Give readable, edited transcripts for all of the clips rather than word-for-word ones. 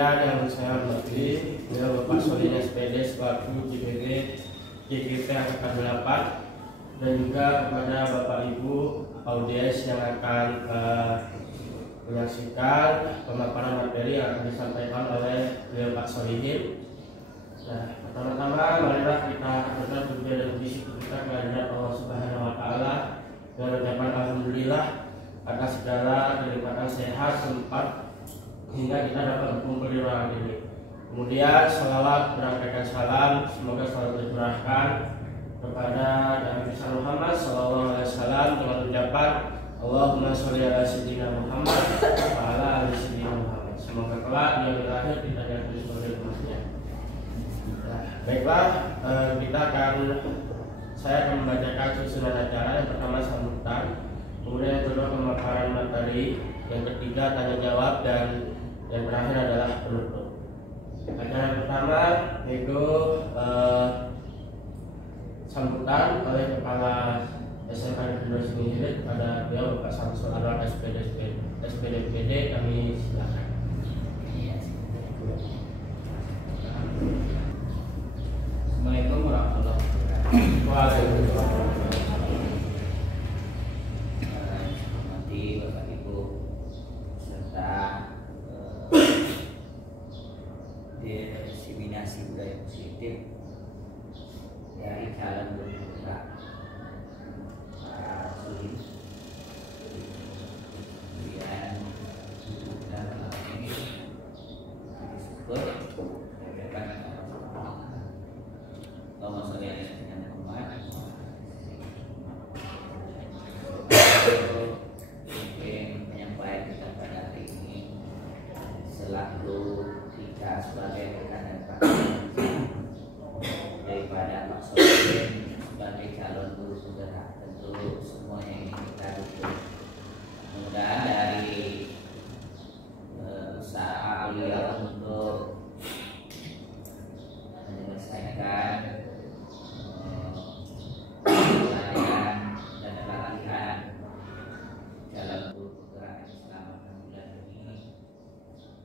Kemudian yang saya hormati beliau Bapak Solihin SPD selaku JPD JGP Angkatan 8, dan juga kepada Bapak Ibu audiens yang akan menyaksikan pemaparan materi yang akan disampaikan oleh beliau Pak Solihin. Nah, pertama-tama marilah kita berdoa puja dan puji syukur kita kehadirat Allah Subhanahu wa taala dengan ucapan alhamdulillah atas segala kenikmatan sehat sempat hingga kita dapat berkumpul di ruangan ini. Kemudian salawat berangkatkan salam semoga selalu tercurahkan kepada Nabi Muhammad sallallahu alaihi wasallam dengan ucapan Allahumma sholli ala sayyidina Muhammad wa ala ali sayyidina Muhammad. Semoga kelak di hari akhir kita diakui sebagai umatnya. Nah, baiklah, saya akan membacakan susunan acara. Yang pertama sambutan, kemudian yang kedua pemaparan materi, yang ketiga tanya jawab, dan yang terakhir adalah penutup. Acara pertama yaitu sambutan oleh Kepala SMK Negeri Sini kepada beliau Bapak Samsul Anwar SPD. Kami silakan. Assalamualaikum warahmatullahi wabarakatuh. Waalaikumsalam. Hormati Bapak Ibu serta diseminasi budaya positif dari calon putra Solihin. Kemudian dalam ini disebut Allahumma sholli ala sayyidina Muhammad. Mungkin penyampaian kita pada hari ini selalu kita sebagai rekan dan partner daripada Pak Solihin sebagai calon guru penggerak, tentu semuanya ini kita dukung. Mudah-mudahan dari usaha beliau untuk menyelesaikan pelatihan dan pelatihan dalam guru penggerak selama 6 bulan ini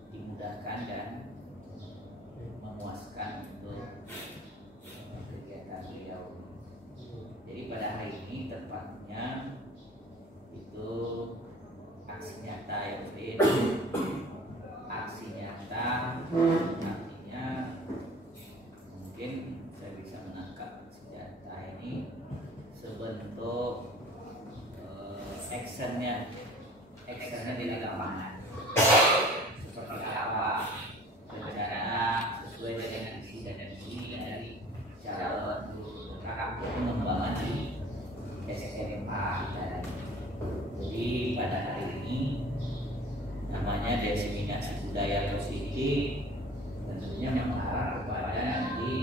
dimudahkan dan memuaskan untuk kegiatan beliau. Jadi pada hari ini tepatnya itu aksi nyata ya Ustaz. Aksi nyata artinya mungkin saya bisa menangkap senjata ini sebentuk actionnya di lapangan. Seperti apa rencana sesuai dengan isi dan misi dari calon guru penggerak pengembangan di SMA kita. Jadi pada hari ini namanya diseminasi budaya positif, tentunya mengarah kepada nanti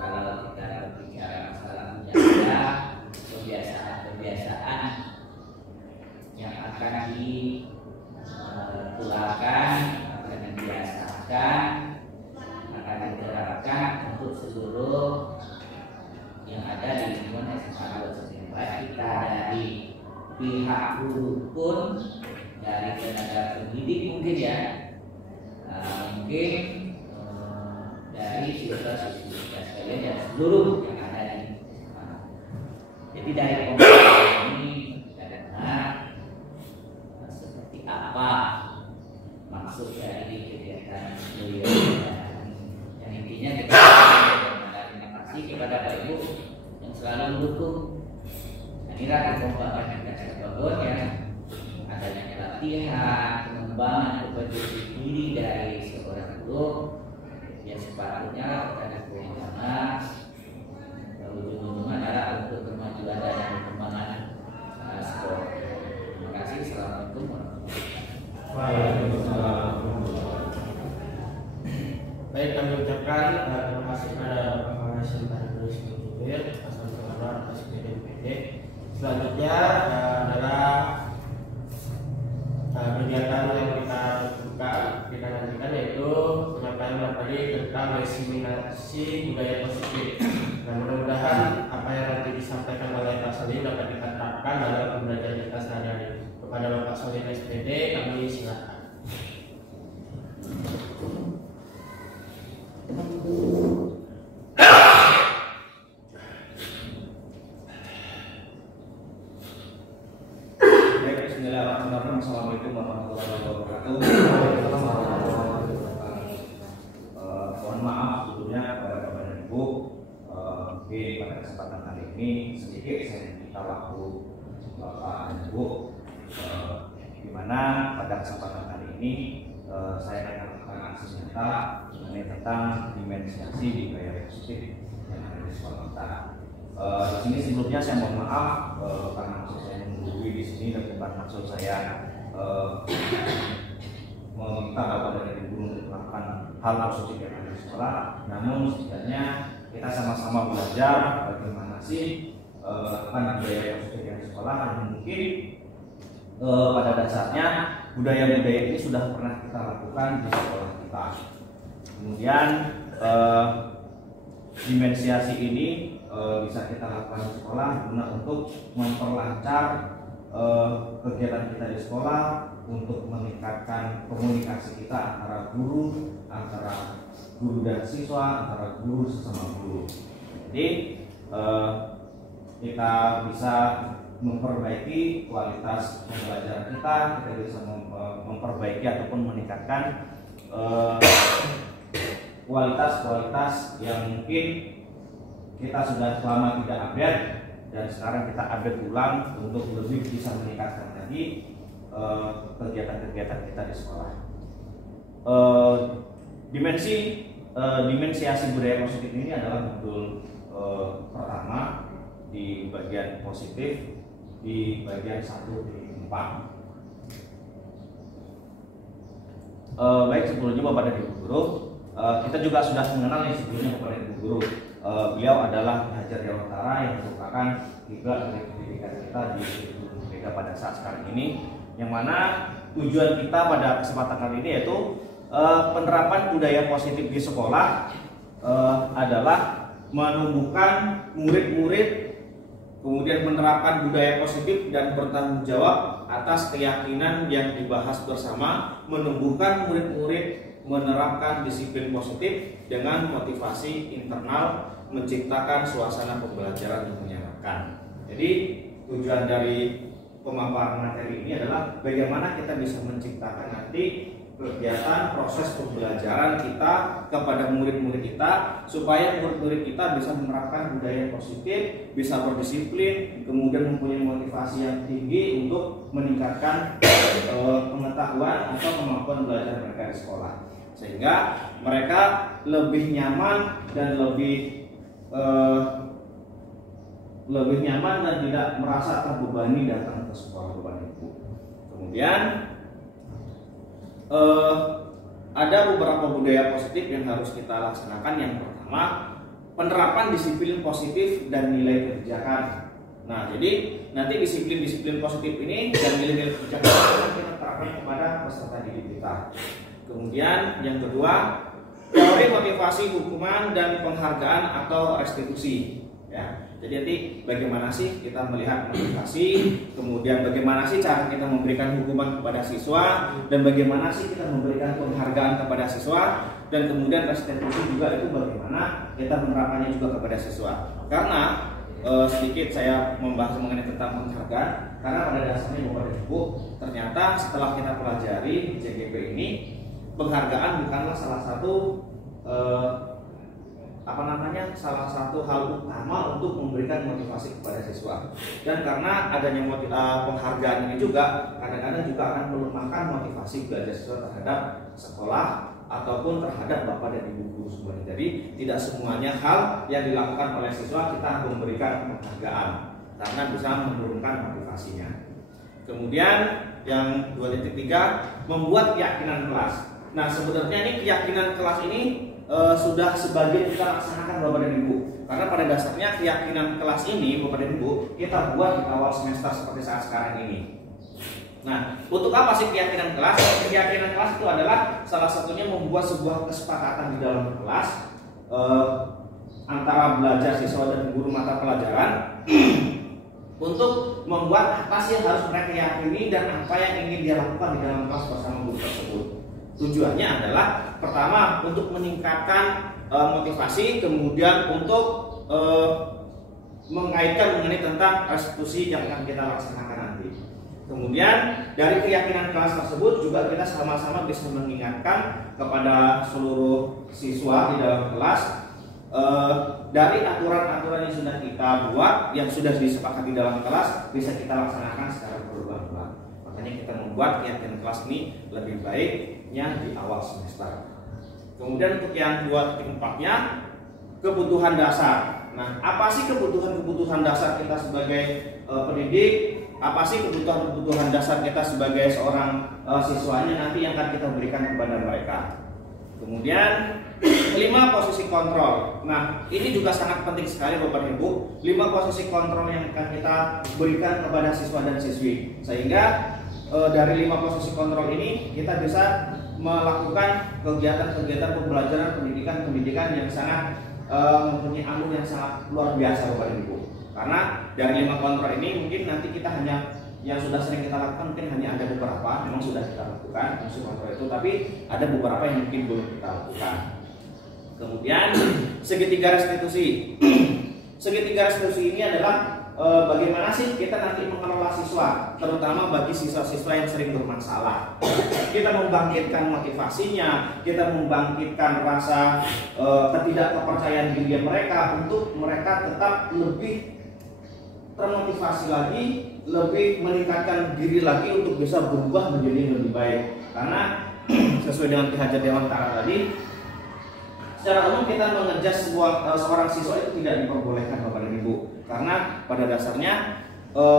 kalau kita berbicara masalah budaya, kebiasaan yang akan ditularkan, akan dibiasakan, akan diterapkan untuk seluruh yang ada di lingkungan SMA 2 baik kita dari pihak guru pun, dari tenaga pendidik mungkin ya, mungkin dari siswa-siswi sekalian dan seluruh yang ada di SMA. Jadi dari pembahasan ini kita dengar seperti apa maksud dari kegiatan beliau. Dan intinya kita terima kasih kepada Bapak Ibu yang selalu mendukung. Inilah kekembangan kita sebagai yang adanya pelatihan, pengembangan kompetensi diri dari seorang guru yang sepatutnya karena pengembangan ujung-ujungnya adalah untuk kemajuan dan perkembangan sekolah. Terima kasih. Assalamualaikum warahmatullahi wabarakatuh. Waalaikumsalam. Baik, kami ucapkan terima kasih kepada Bapak Kepala SMK Negeri Sini Pak Samsul Anwar SPD. Selanjutnya adalah kegiatan yang kita nantikan, yaitu penyampaian materi tentang diseminasi budaya positif. Nah, mudah-mudahan apa yang nanti disampaikan oleh Pak Solihin dapat kita terapkan dalam pembelajaran kita sehari-hari. Kepada Bapak Solihin SPD, kami silakan. pada kesempatan kali ini sedikit saya minta waktu Bapak dan Ibu, di mana pada kesempatan kali ini saya akan melakukan aksi nyata mengenai tentang dimensiasi di gaya positif yang ada di sekolah kita. Di sini sebelumnya saya mohon maaf karena maksud saya menggurui di sini dan bukan maksud saya meminta Bapak dan Ibu untuk melakukan hal positif yang ada di sekolah. Namun setidaknya kita sama-sama belajar bagaimana sih budaya positif yang di sekolah, dan mungkin pada dasarnya budaya-budaya ini sudah pernah kita lakukan di sekolah kita. Kemudian dimensiasi ini bisa kita lakukan di sekolah guna untuk memperlancar kegiatan kita di sekolah, untuk meningkatkan komunikasi kita antara guru dan siswa, antara guru sesama guru. Jadi kita bisa memperbaiki kualitas pembelajaran kita bisa memperbaiki ataupun meningkatkan kualitas yang mungkin kita sudah lama tidak update, dan sekarang kita update ulang untuk lebih bisa meningkatkan lagi kegiatan-kegiatan kita di sekolah. Dimensiasi budaya positif ini adalah modul pertama di bagian positif, di bagian 1-4. Baik, sebelumnya Bapak dan Ibu guru, kita juga sudah mengenal nih sebelumnya Bapak dan Ibu guru. Beliau adalah Hajar Dewantara yang merupakan kiblat dari pendidikan kita di Universitas Merdeka pada saat sekarang ini, yang mana tujuan kita pada kesempatan kali ini yaitu penerapan budaya positif di sekolah adalah menumbuhkan murid-murid, kemudian menerapkan budaya positif dan bertanggung jawab atas keyakinan yang dibahas bersama, menumbuhkan murid-murid menerapkan disiplin positif dengan motivasi internal, menciptakan suasana pembelajaran yang menyenangkan. Jadi tujuan dari pemaparan materi ini adalah bagaimana kita bisa menciptakan nanti kegiatan proses pembelajaran kita kepada murid-murid kita, supaya murid-murid kita bisa menerapkan budaya positif, bisa berdisiplin, kemudian mempunyai motivasi yang tinggi untuk meningkatkan pengetahuan atau kemampuan belajar mereka di sekolah, sehingga mereka lebih nyaman dan lebih nyaman dan tidak merasa terbebani datang ke sekolah Bapak Ibu. Kemudian ada beberapa budaya positif yang harus kita laksanakan. Yang pertama, penerapan disiplin positif dan nilai kebijakan. Nah, jadi nanti disiplin positif ini dan nilai kebijakan akan kita terapkan kepada peserta didik kita. Kemudian yang kedua, teori motivasi, hukuman dan penghargaan atau restitusi. Ya, jadi nanti bagaimana sih kita melihat motivasi, kemudian bagaimana sih cara kita memberikan hukuman kepada siswa, dan bagaimana sih kita memberikan penghargaan kepada siswa, dan kemudian restitusi juga itu bagaimana kita menerapkannya juga kepada siswa. Karena sedikit saya membahas mengenai tentang penghargaan, karena pada dasarnya Bapak dan Ibu, ternyata setelah kita pelajari JGP ini, penghargaan bukanlah salah satu salah satu hal utama untuk memberikan motivasi kepada siswa. Dan karena adanya penghargaan ini juga kadang-kadang juga akan melemahkan motivasi belajar siswa terhadap sekolah ataupun terhadap Bapak dan Ibu guru semuanya. Jadi tidak semuanya hal yang dilakukan oleh siswa kita memberikan penghargaan, karena bisa menurunkan motivasinya. Kemudian yang 2.3, membuat keyakinan kelas. Nah, sebenarnya ini keyakinan kelas ini sudah sebagian kita laksanakan Bapak dan Ibu, karena pada dasarnya keyakinan kelas ini Bapak dan Ibu kita buat di awal semester seperti saat sekarang ini. Nah, untuk apa sih keyakinan kelas? Keyakinan kelas itu adalah salah satunya membuat sebuah kesepakatan di dalam kelas antara belajar siswa dan guru mata pelajaran untuk membuat apa sih yang harus mereka yakini dan apa yang ingin dia lakukan di dalam kelas bersama guru tersebut. Tujuannya adalah pertama untuk meningkatkan motivasi, kemudian untuk mengaitkan mengenai tentang restitusi yang akan kita laksanakan nanti. Kemudian dari keyakinan kelas tersebut juga kita sama-sama bisa mengingatkan kepada seluruh siswa di dalam kelas dari aturan-aturan yang sudah kita buat, yang sudah disepakati dalam kelas, bisa kita laksanakan secara berulang-ulang. Makanya kita membuat kegiatan kelas ini lebih baiknya di awal semester. Kemudian untuk yang 2.4-nya, kebutuhan dasar. Nah, apa sih kebutuhan dasar kita sebagai pendidik? Apa sih kebutuhan dasar kita sebagai seorang siswanya nanti yang akan kita berikan kepada mereka? Kemudian 5 posisi kontrol. Nah, ini juga sangat penting sekali Bapak Ibu. 5 posisi kontrol yang akan kita berikan kepada siswa dan siswi. Sehingga dari 5 posisi kontrol ini kita bisa melakukan kegiatan-kegiatan pembelajaran pendidikan yang sangat mempunyai alur yang sangat luar biasa Bapak Ibu. Karena dari 5 kontrol ini mungkin nanti kita hanya yang sudah sering kita lakukan mungkin hanya ada beberapa, memang sudah kita lakukan fungsi kontrol itu, tapi ada beberapa yang mungkin belum kita lakukan. Kemudian segitiga restitusi. Segitiga restitusi ini adalah bagaimana sih kita nanti mengelola siswa, terutama bagi siswa-siswa yang sering bermasalah. Kita membangkitkan motivasinya, kita membangkitkan rasa ketidakkepercayaan diri mereka untuk mereka tetap lebih termotivasi lagi, lebih meningkatkan diri lagi untuk bisa berubah menjadi lebih baik. Karena sesuai dengan Ki Hajar Dewantara tadi, secara umum kita mengejar seorang siswa itu tidak diperbolehkan Bapak dan Ibu. Karena pada dasarnya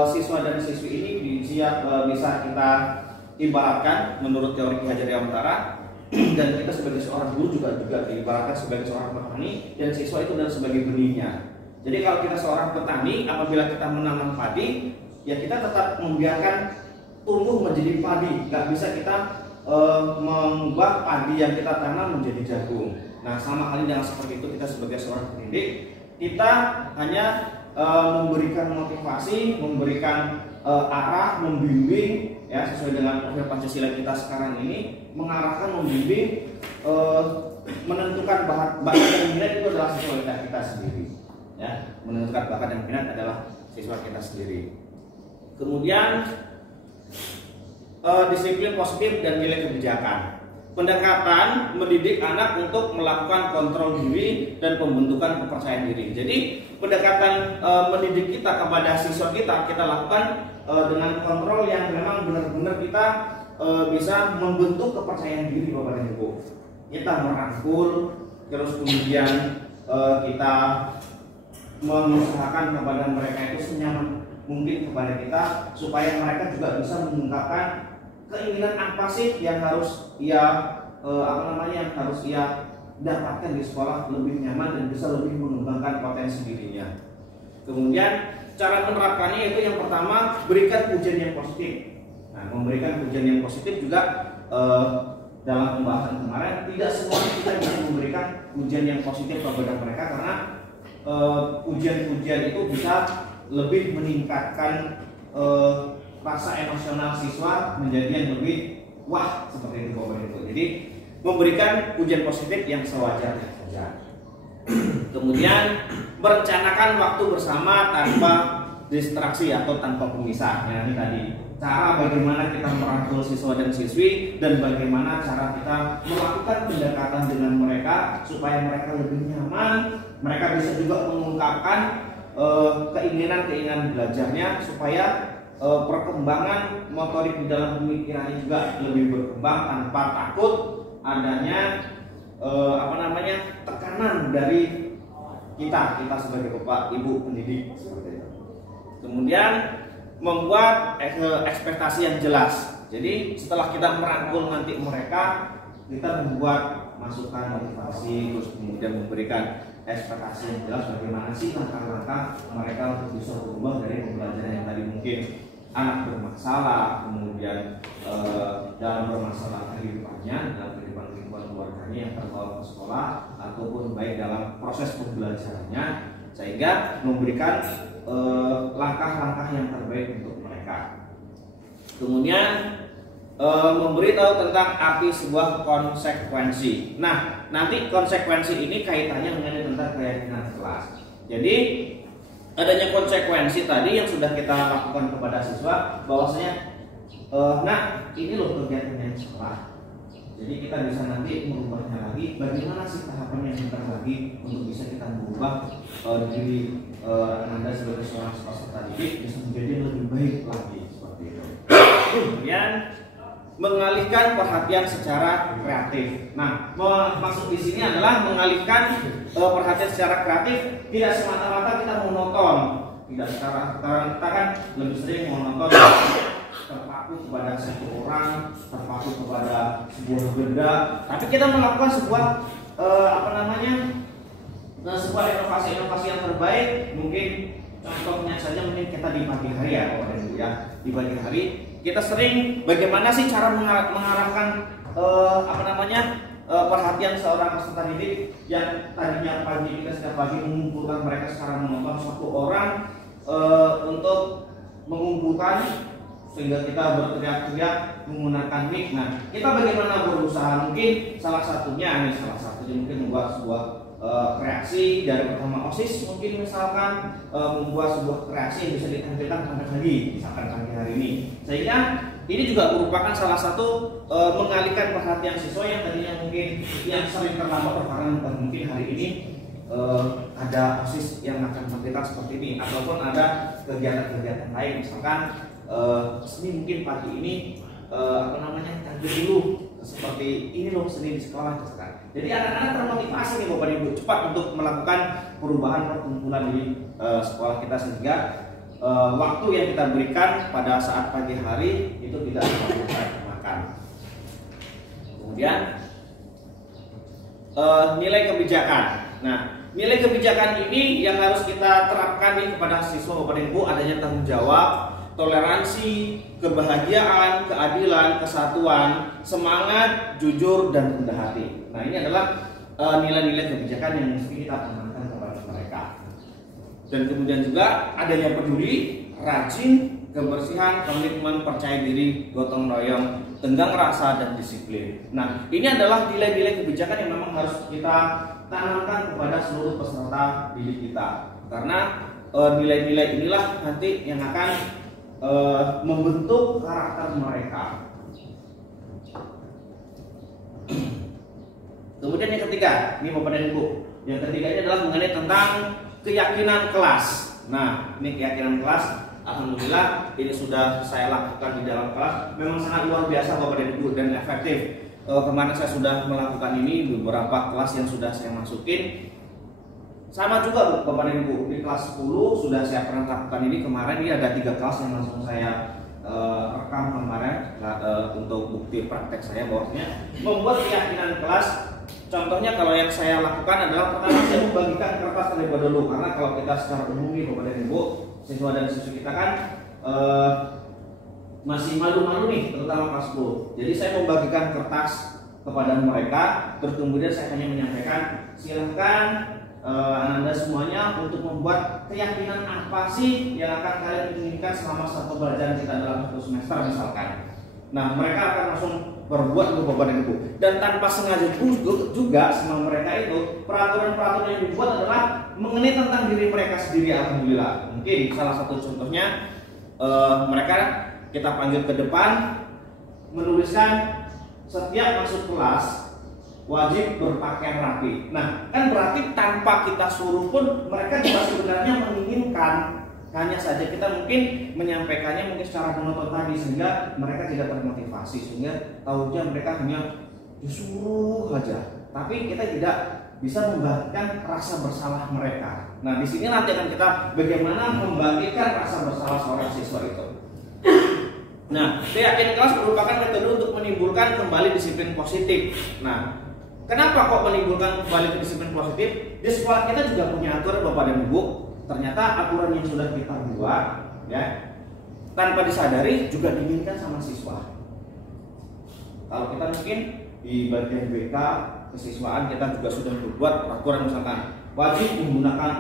siswa dan siswi ini bisa kita ibaratkan menurut teori Ki Hajar Dewantara, dan kita sebagai seorang guru juga diibaratkan sebagai seorang petani, dan siswa itu adalah sebagai benihnya. Jadi kalau kita seorang petani, apabila kita menanam padi, ya kita tetap membiarkan tumbuh menjadi padi. Gak bisa kita mengubah padi yang kita tanam menjadi jagung. Nah, sama halnya dengan seperti itu, kita sebagai seorang pendidik, kita hanya memberikan motivasi, memberikan arah, membimbing, ya sesuai dengan profil Pancasila kita sekarang ini, mengarahkan, membimbing, menentukan bakat dan minat itu adalah siswa kita sendiri. Ya, menentukan bakat dan minat adalah siswa kita sendiri. Kemudian disiplin positif dan nilai kebijakan. Pendekatan mendidik anak untuk melakukan kontrol diri dan pembentukan kepercayaan diri. Jadi pendekatan mendidik kita kepada siswa kita lakukan dengan kontrol yang memang benar-benar kita bisa membentuk kepercayaan diri Bapak dan Ibu. Kita merangkul, terus kemudian kita mengusahakan kepada mereka itu senyaman mungkin kepada kita, supaya mereka juga bisa mengungkapkan keinginan apa sih yang harus ia dapatkan di sekolah lebih nyaman dan bisa lebih mengembangkan potensi dirinya. Kemudian cara menerapkannya yaitu yang pertama, berikan pujian yang positif. Nah, memberikan pujian yang positif juga dalam pembahasan kemarin tidak semuanya kita bisa memberikan pujian yang positif kepada mereka, karena pujian-pujian itu bisa lebih meningkatkan rasa emosional siswa menjadi yang lebih wah seperti itu Bapak Ibu. Jadi memberikan pujian positif yang sewajarnya saja. Kemudian merencanakan waktu bersama tanpa distraksi atau tanpa pemisah. Nah, ini tadi cara bagaimana kita merangkul siswa dan siswi, dan bagaimana cara kita melakukan pendekatan dengan mereka supaya mereka lebih nyaman. Mereka bisa juga mengungkapkan keinginan belajarnya, supaya perkembangan motorik di dalam pemikirannya juga lebih berkembang tanpa takut adanya tekanan dari kita sebagai Bapak Ibu pendidik seperti itu. Kemudian membuat ekspektasi yang jelas. Jadi setelah kita merangkul nanti mereka, kita membuat masukan motivasi, terus kemudian memberikan ekspektasi yang jelas bagaimana sih langkah-langkah mereka untuk bisa berubah dari pembelajaran yang tadi mungkin anak bermasalah, kemudian dalam bermasalah kehidupannya, dalam kehidupan keluarganya yang terbawa ke sekolah, ataupun baik dalam proses pembelajarannya, sehingga memberikan langkah-langkah yang terbaik untuk mereka. Kemudian memberitahu tentang arti sebuah konsekuensi. Nah, nanti konsekuensi ini kaitannya dengan tentang keyakinan kelas. Jadi adanya konsekuensi tadi yang sudah kita lakukan kepada siswa, bahwasanya nah ini loh kegiatan yang salah. Jadi kita bisa nanti merubahnya lagi. Bagaimana sih tahapan yang bentar lagi untuk bisa kita merubah diri Anda sebagai seorang peserta didik bisa menjadi lebih baik lagi seperti itu. Kemudian mengalihkan perhatian secara kreatif. Nah, maksud di sini adalah mengalihkan perhatian secara kreatif, tidak semata-mata kita menonton. Tidak sekarang kita kan lebih sering menonton terpaku kepada satu orang, terpaku kepada sebuah benda. Tapi kita melakukan sebuah sebuah inovasi yang terbaik. Mungkin contohnya saja mungkin kita di pagi hari ya, Bapak Ibu ya. Di pagi hari kita sering bagaimana sih cara mengarahkan perhatian seorang peserta didik yang tadinya pagi kita setiap pagi mengumpulkan mereka secara menonton satu orang untuk mengumpulkan sehingga kita berteriak-teriak menggunakan mic. Nah, kita bagaimana berusaha mungkin salah satunya mungkin membuat sebuah kreasi dari pertama OSIS, mungkin misalkan membuat sebuah kreasi yang bisa ditampilkan pada hari, misalkan pagi hari ini. Sehingga ini juga merupakan salah satu mengalihkan perhatian siswa yang tadinya mungkin yang sering terlambat karena mungkin hari ini ada OSIS yang akan tampilkan seperti ini, ataupun ada kegiatan-kegiatan lain, misalkan seni mungkin pagi ini tampil dulu seperti ini loh seni di sekolah misalkan. Jadi anak-anak termotivasi nih Bapak Ibu cepat untuk melakukan perubahan perkumpulan di sekolah kita sehingga waktu yang kita berikan pada saat pagi hari itu tidak makan. Kemudian nilai kebijakan. Nah, nilai kebijakan ini yang harus kita terapkan nih kepada siswa Bapak Ibu adanya tanggung jawab, toleransi, kebahagiaan, keadilan, kesatuan, semangat, jujur, dan rendah hati. Nah, ini adalah nilai-nilai kebijakan yang mesti kita tanamkan kepada mereka. Dan kemudian juga adanya peduli, rajin, kebersihan, komitmen, percaya diri, gotong royong, tenggang rasa, dan disiplin. Nah, ini adalah nilai-nilai kebijakan yang memang harus kita tanamkan kepada seluruh peserta didik kita. Karena nilai-nilai inilah nanti yang akan membentuk karakter mereka. Kemudian yang ketiga, ini Bapak dan Ibu. Yang ketiga ini adalah mengenai tentang keyakinan kelas. Nah, ini keyakinan kelas. Alhamdulillah ini sudah saya lakukan di dalam kelas. Memang sangat luar biasa Bapak dan Ibu dan efektif. Kemarin saya sudah melakukan ini di beberapa kelas yang sudah saya masukin. Sama juga Bapak dan Ibu, di kelas 10 sudah saya pernah lakukan ini. Kemarin ini ada 3 kelas yang langsung saya rekam kemarin untuk bukti praktek saya bahwasanya membuat keyakinan kelas. Contohnya kalau yang saya lakukan adalah pertama saya membagikan kertas terlebih dahulu, karena kalau kita secara umum nih Bapak dan Ibu, siswa dan siswi kita kan masih malu-malu nih, terutama kelas 10. Jadi saya membagikan kertas kepada mereka, terus kemudian saya hanya menyampaikan silahkan Anda semuanya untuk membuat keyakinan apa sih yang akan kalian inginkan selama satu pembelajaran kita dalam satu semester misalkan. Nah, mereka akan langsung berbuat untuk Bapak dan Ibu. Dan tanpa sengaja juga sama mereka itu peraturan-peraturan yang dibuat adalah mengenai tentang diri mereka sendiri. Alhamdulillah. Mungkin salah satu contohnya mereka kita panggil ke depan menuliskan setiap masuk kelas wajib berpakaian rapi. Nah, kan berarti tanpa kita suruh pun mereka juga sebenarnya menginginkan. Hanya saja kita mungkin menyampaikannya mungkin secara monoton tadi sehingga mereka tidak termotivasi, sehingga tahunya mereka hanya disuruh saja. Tapi kita tidak bisa membagikan rasa bersalah mereka. Nah, di sini nanti akan kita bagaimana membagikan rasa bersalah seorang siswa itu. Nah, keyakinan kelas merupakan metode untuk menimbulkan kembali disiplin positif. Nah, kenapa kok menimbulkan kembali disiplin positif? Di sekolah kita juga punya aturan Bapak dan Ibu. Ternyata aturan yang sudah kita buat, ya, tanpa disadari juga diinginkan sama siswa. Kalau kita mungkin di bagian BK kesiswaan kita juga sudah membuat peraturan misalkan wajib menggunakan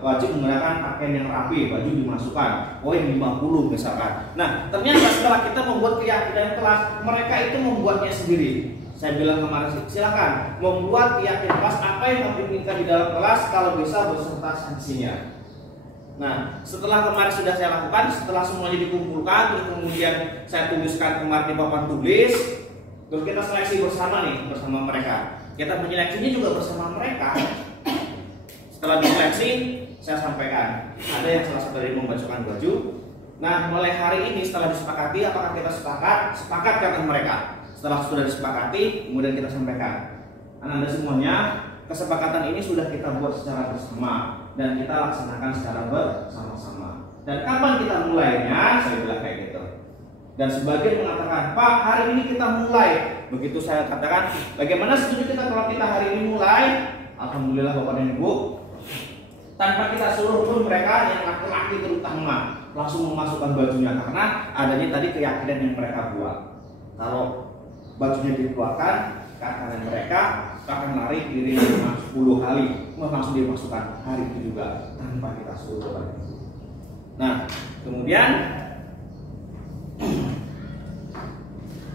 wajib menggunakan pakaian yang rapi, baju dimasukkan, poin 50 misalkan. Nah, ternyata setelah kita membuat keyakinan kelas, mereka itu membuatnya sendiri. Saya bilang kemarin, silakan membuat keyakinan kelas apa yang kamu inginkan di dalam kelas, kalau bisa beserta sanksinya. Nah, setelah kemarin sudah saya lakukan, setelah semuanya dikumpulkan, terus kemudian saya tuliskan kemarin di papan tulis, Terus kita seleksi bersama nih, bersama mereka. Kita menyeleksinya juga bersama mereka. Setelah diseleksi, saya sampaikan ada yang salah satu dari membacakan baju. Nah, mulai hari ini setelah disepakati, apakah kita sepakat? Sepakat kata mereka. Setelah sudah disepakati, kemudian kita sampaikan. Anda semuanya, kesepakatan ini sudah kita buat secara bersama dan kita laksanakan secara bersama-sama. Dan kapan kita mulainya? Saya bilang kayak gitu. Dan sebagian mengatakan, Pak, hari ini kita mulai. Begitu saya katakan, bagaimana setuju kita kalau kita hari ini mulai? Alhamdulillah Bapak dan Ibu, tanpa kita suruh pun mereka yang laki-laki terutama langsung memasukkan bajunya karena adanya tadi keyakinan yang mereka buat. Kalau bajunya dikeluarkan, katakan mereka akan lari kiri 10 kali, langsung dimasukkan hari itu juga tanpa kita suruh. Nah, kemudian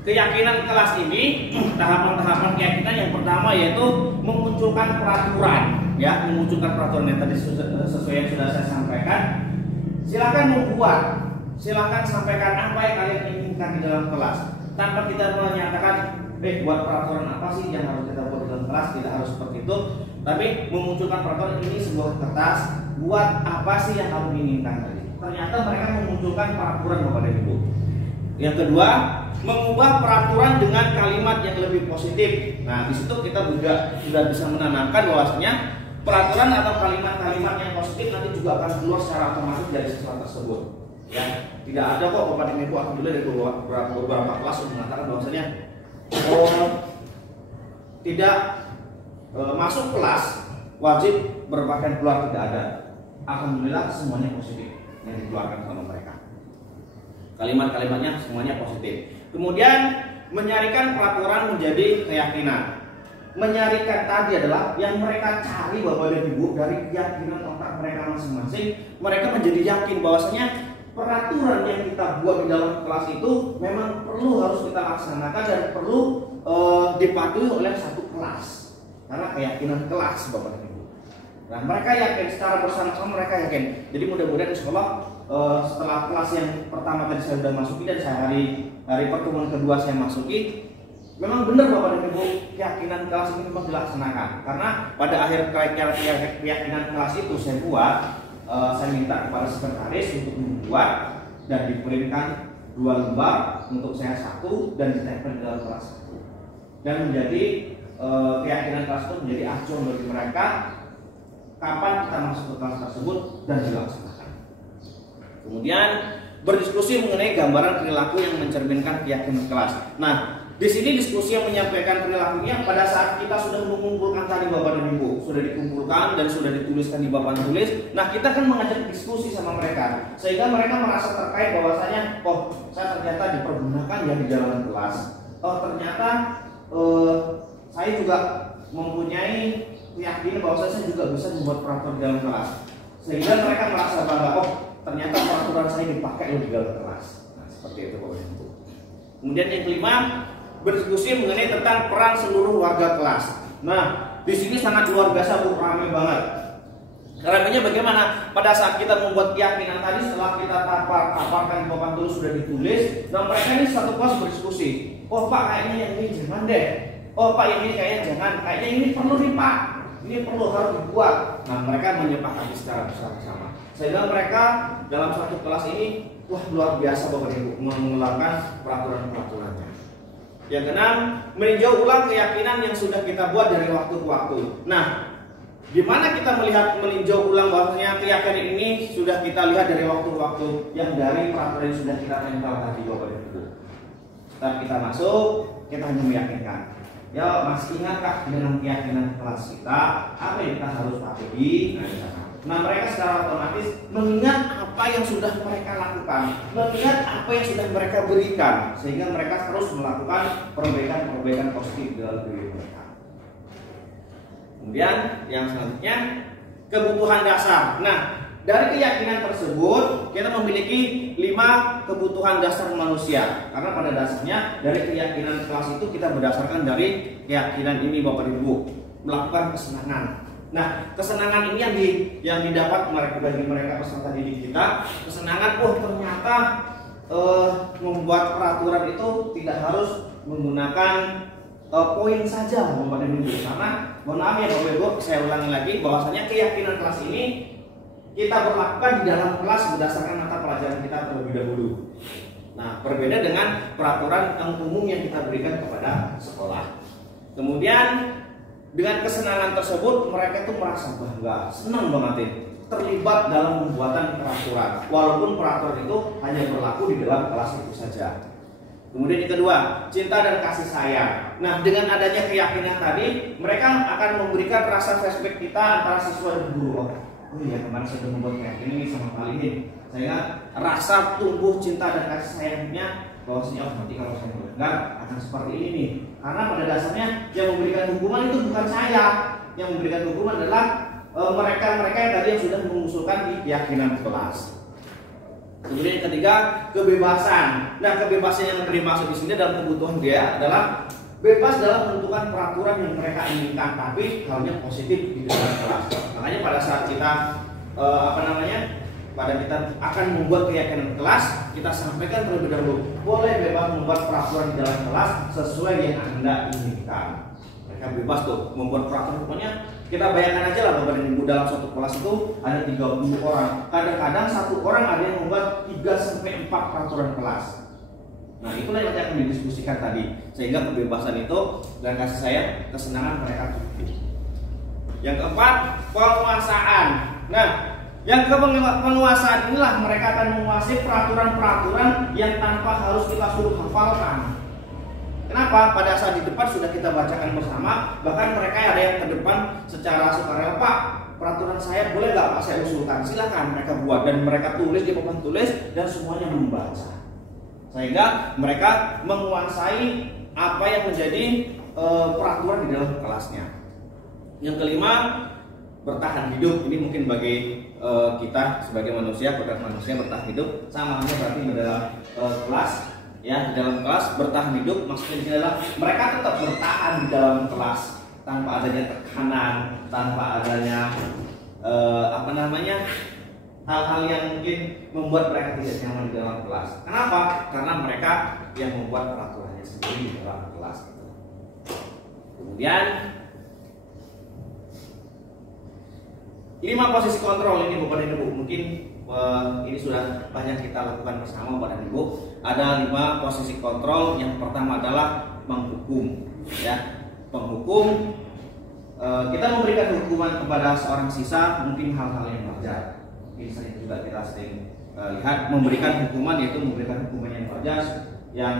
keyakinan kelas ini, tahapan-tahapan keyakinan yang pertama yaitu memunculkan peraturan, ya, memunculkan peraturan yang tadi sesuai yang sudah saya sampaikan. Silakan membuat, silakan sampaikan apa yang kalian inginkan di dalam kelas, tanpa kita menyatakan, buat peraturan apa sih yang harus kita buat di dalam kelas, tidak harus seperti itu, tapi memunculkan peraturan ini sebuah kertas, buat apa sih yang kamu inginkan tadi. Ternyata mereka memunculkan peraturan kepada Ibu. Yang kedua, mengubah peraturan dengan kalimat yang lebih positif. Nah, di situ kita juga sudah bisa menanamkan bahwasanya peraturan atau kalimat-kalimat yang positif nanti juga akan keluar secara otomatis dari siswa tersebut. Ya, tidak ada kok Bapak dan Ibu, alhamdulillah dari beberapa kelas mengatakan bahwasanya tidak masuk kelas wajib berpakaian keluar, tidak ada. Alhamdulillah semuanya positif yang dikeluarkan sama mereka. Kalimat-kalimatnya semuanya positif. Kemudian menyarikan peraturan menjadi keyakinan. Menyarikan tadi adalah yang mereka cari Bapak dan Ibu dari keyakinan otak mereka masing-masing. Mereka menjadi yakin bahwasanya peraturan yang kita buat di dalam kelas itu memang perlu harus kita laksanakan dan perlu dipatuhi oleh satu kelas. Karena keyakinan kelas Bapak dan Ibu. Nah, mereka yakin secara bersama-sama, mereka yakin. Jadi mudah-mudahan insya Allah setelah kelas yang pertama tadi saya sudah masuki dan saya hari pertemuan kedua saya masuki, memang benar Bapak dan Ibu, keyakinan kelas ini memang dilaksanakan. Karena pada akhir keyakinan kelas itu saya buat, saya minta kepada sekretaris untuk membuat dan dikirimkan 2 lembar, untuk saya 1 dan ditempel di dalam kelas 1. Dan menjadi keyakinan kelas itu menjadi acuan bagi mereka kapan kita masuk ke kelas tersebut dan dilaksanakan. Kemudian berdiskusi mengenai gambaran perilaku yang mencerminkan keyakinan kelas. Nah, di sini diskusi yang menyampaikan perilakunya pada saat kita sudah mengumpulkan tadi Bapak dan Ibu, sudah dikumpulkan dan sudah dituliskan di papan tulis. Nah, kita kan mengajak diskusi sama mereka sehingga mereka merasa terkait bahwasanya, oh, saya ternyata dipergunakan ya di dalam kelas. Oh, ternyata saya juga mempunyai keyakinan bahwa saya juga bisa membuat peraturan di dalam kelas, sehingga mereka merasa bangga, oh ternyata peraturan saya dipakai di dalam kelas. Nah, seperti itu Bapak dan Ibu. Kemudian yang kelima, berdiskusi mengenai tentang peran seluruh warga kelas. Nah, di sini sangat luar biasa Bu, ramai banget. Ramainya bagaimana? Pada saat kita membuat keyakinan tadi, setelah kita paparkan di papan tulis sudah ditulis, dan mereka ini satu kelas berdiskusi. Oh Pak, kayaknya yang ini jangan deh. Oh Pak, yang ini kayaknya jangan. Kayaknya ini perlu nih Pak. Ini perlu harus dibuat. Nah, mereka menyepakati secara bersama-sama. Sehingga mereka dalam satu kelas ini, wah luar biasa Bapak Ibu, mengeluarkan peraturan-peraturannya. Yang keenam, meninjau ulang keyakinan yang sudah kita buat dari waktu ke waktu. Nah, gimana kita melihat meninjau ulang bahwasanya keyakinan ini sudah kita lihat dari waktu ke waktu, yang dari peraturan yang sudah kita tempel tadi Bapak Ibu. Setelah kita masuk, kita hanya meyakinkan. Ya, masih ingatkah dengan keyakinan kelas kita apa yang kita harus patuhi? Nah, mereka secara otomatis mengingat apa yang sudah mereka lakukan, mengingat apa yang sudah mereka berikan, sehingga mereka terus melakukan perbaikan-perbaikan positif dalam diri mereka. Kemudian yang selanjutnya, kebutuhan dasar. Nah, dari keyakinan tersebut kita memiliki 5 kebutuhan dasar manusia. Karena pada dasarnya dari keyakinan kelas itu kita berdasarkan dari keyakinan ini Bapak Ibu, melakukan kesenangan. Nah, kesenangan ini yang didapat bagi mereka peserta didik kita. Kesenangan, oh ternyata membuat peraturan itu tidak harus menggunakan poin saja Bapak dan Ibu, karena mohon maaf ya Bapak Ibu, saya ulangi lagi bahwasanya keyakinan kelas ini kita berlakukan di dalam kelas berdasarkan mata pelajaran kita terlebih dahulu. Nah, berbeda dengan peraturan yang umum yang kita berikan kepada sekolah. Kemudian dengan kesenangan tersebut mereka tuh merasa bangga, senang banget terlibat dalam pembuatan peraturan, walaupun peraturan itu hanya berlaku di dalam kelas itu saja. Kemudian yang kedua, cinta dan kasih sayang. Nah, dengan adanya keyakinan tadi, mereka akan memberikan rasa flashback kita antara siswa dan guru. Oh iya, kemarin saya sudah membuat keyakinan ini sama kali ini. Sehingga rasa tumbuh cinta dan kasih sayangnya bahwasanya nanti kalau saya melanggar akan seperti ini nih. Karena pada dasarnya yang memberikan hukuman itu bukan saya. Yang memberikan hukuman adalah mereka-mereka yang tadi yang sudah mengusulkan di keyakinan kelas. Kemudian yang ketiga, kebebasan. Nah, kebebasan yang dimaksud di sini dalam kebutuhan dia adalah bebas dalam menentukan peraturan yang mereka inginkan, tapi halnya positif di dalam kelas. Makanya pada saat kita pada kita akan membuat keyakinan kelas, kita sampaikan terlebih dahulu, boleh bebas membuat peraturan di dalam kelas sesuai yang Anda inginkan. Mereka bebas tuh membuat peraturan, pokoknya kita bayangkan aja lah Bapak dan Ibu, dalam satu kelas itu ada 30 orang. Kadang-kadang satu orang ada yang membuat 3-4 peraturan kelas. Nah, itulah yang akan didiskusikan tadi. Sehingga kebebasan itu dan kasih sayang, kesenangan mereka tumbuh. Yang keempat, penguasaan. Nah, yang penguasaan inilah mereka akan menguasai peraturan-peraturan yang tanpa harus kita suruh hafalkan. Kenapa? Pada saat di depan sudah kita bacakan bersama, bahkan mereka ada yang ke depan secara sukarela, Pak, peraturan saya boleh nggak Pak saya usulkan? Silakan mereka buat, dan mereka tulis di papan tulis dan semuanya membaca. Sehingga mereka menguasai apa yang menjadi peraturan di dalam kelasnya. Yang kelima, bertahan hidup. Ini mungkin bagi kita sebagai manusia, bertahan hidup sama halnya berarti di dalam kelas. Ya, di dalam kelas bertahan hidup maksudnya di sini adalah mereka tetap bertahan di dalam kelas tanpa adanya tekanan, tanpa adanya hal-hal yang mungkin membuat mereka tidak nyaman di dalam kelas. Kenapa? Karena mereka yang membuat peraturannya sendiri di dalam kelas. Kemudian 5 posisi kontrol ini Bapak dan Ibu, mungkin ini sudah banyak kita lakukan bersama Bapak dan Ibu. Ada 5 posisi kontrol. Yang pertama adalah menghukum. Ya, penghukum. Kita memberikan hukuman kepada seorang siswa mungkin hal-hal yang wajar. Ini sering juga kita sering lihat memberikan hukuman, yaitu memberikan hukuman yang wajar yang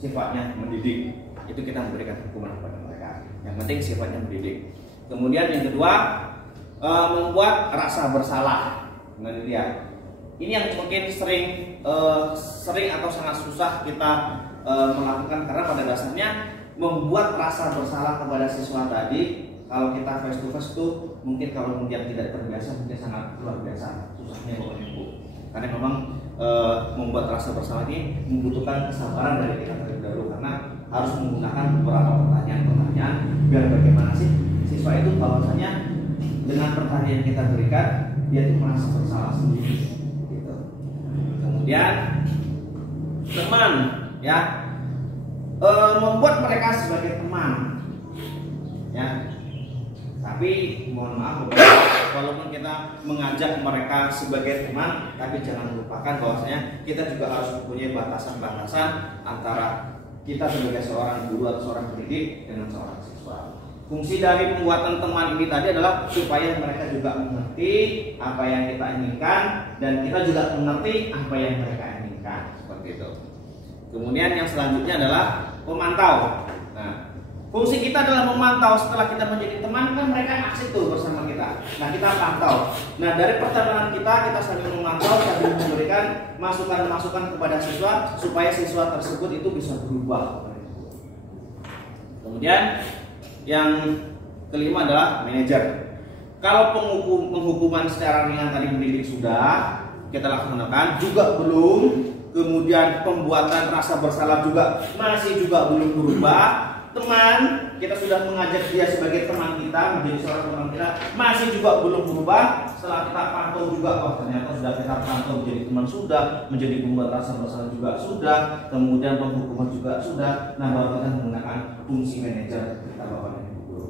sifatnya mendidik. Itu kita memberikan hukuman kepada mereka. Yang penting sifatnya mendidik. Kemudian yang kedua, membuat rasa bersalah. Nah, lihat. Ini yang mungkin sering atau sangat susah kita melakukan, karena pada dasarnya membuat rasa bersalah kepada siswa tadi, kalau kita face to face tuh mungkin kalau kemudian tidak terbiasa mungkin sangat luar biasa susahnya Bapak Ibu. Karena memang membuat rasa bersalah ini membutuhkan kesabaran dari kita terlebih dahulu, karena harus menggunakan beberapa pertanyaan-pertanyaan biar bagaimana sih siswa itu bahwasanya dengan pertanyaan yang kita berikan dia itu merasa bersalah sendiri. Gitu. Kemudian teman, ya, membuat mereka sebagai teman, ya. Tapi mohon maaf, walaupun kita mengajak mereka sebagai teman, tapi jangan lupakan bahwasanya kita juga harus mempunyai batasan-batasan antara kita sebagai seorang guru atau seorang pendidik dengan seorang siswa. Fungsi dari pembuatan teman ini tadi adalah supaya mereka juga mengerti apa yang kita inginkan dan kita juga mengerti apa yang mereka inginkan, seperti itu. Kemudian yang selanjutnya adalah pemantau. Nah, fungsi kita adalah memantau. Setelah kita menjadi teman, kan mereka asik tuh bersama kita. Nah, kita pantau. Nah, dari pertemanan kita sambil memantau, sambil memberikan masukan-masukan kepada siswa supaya siswa tersebut itu bisa berubah. Kemudian yang kelima adalah manajer. Kalau penghukuman secara ringan tadi mendidik sudah kita laksanakan, juga belum. Kemudian pembuatan rasa bersalah juga masih belum berubah. Teman, kita sudah mengajak dia sebagai teman kita, menjadi seorang teman kita, masih juga belum berubah. setelah kita pantau juga, wah ternyata sudah kita pantau menjadi teman sudah, menjadi pembuat rasa bersalah juga sudah, kemudian penghukuman juga sudah. Nah, baru kita menggunakan fungsi manajer kita, Bapak dan Ibu guru.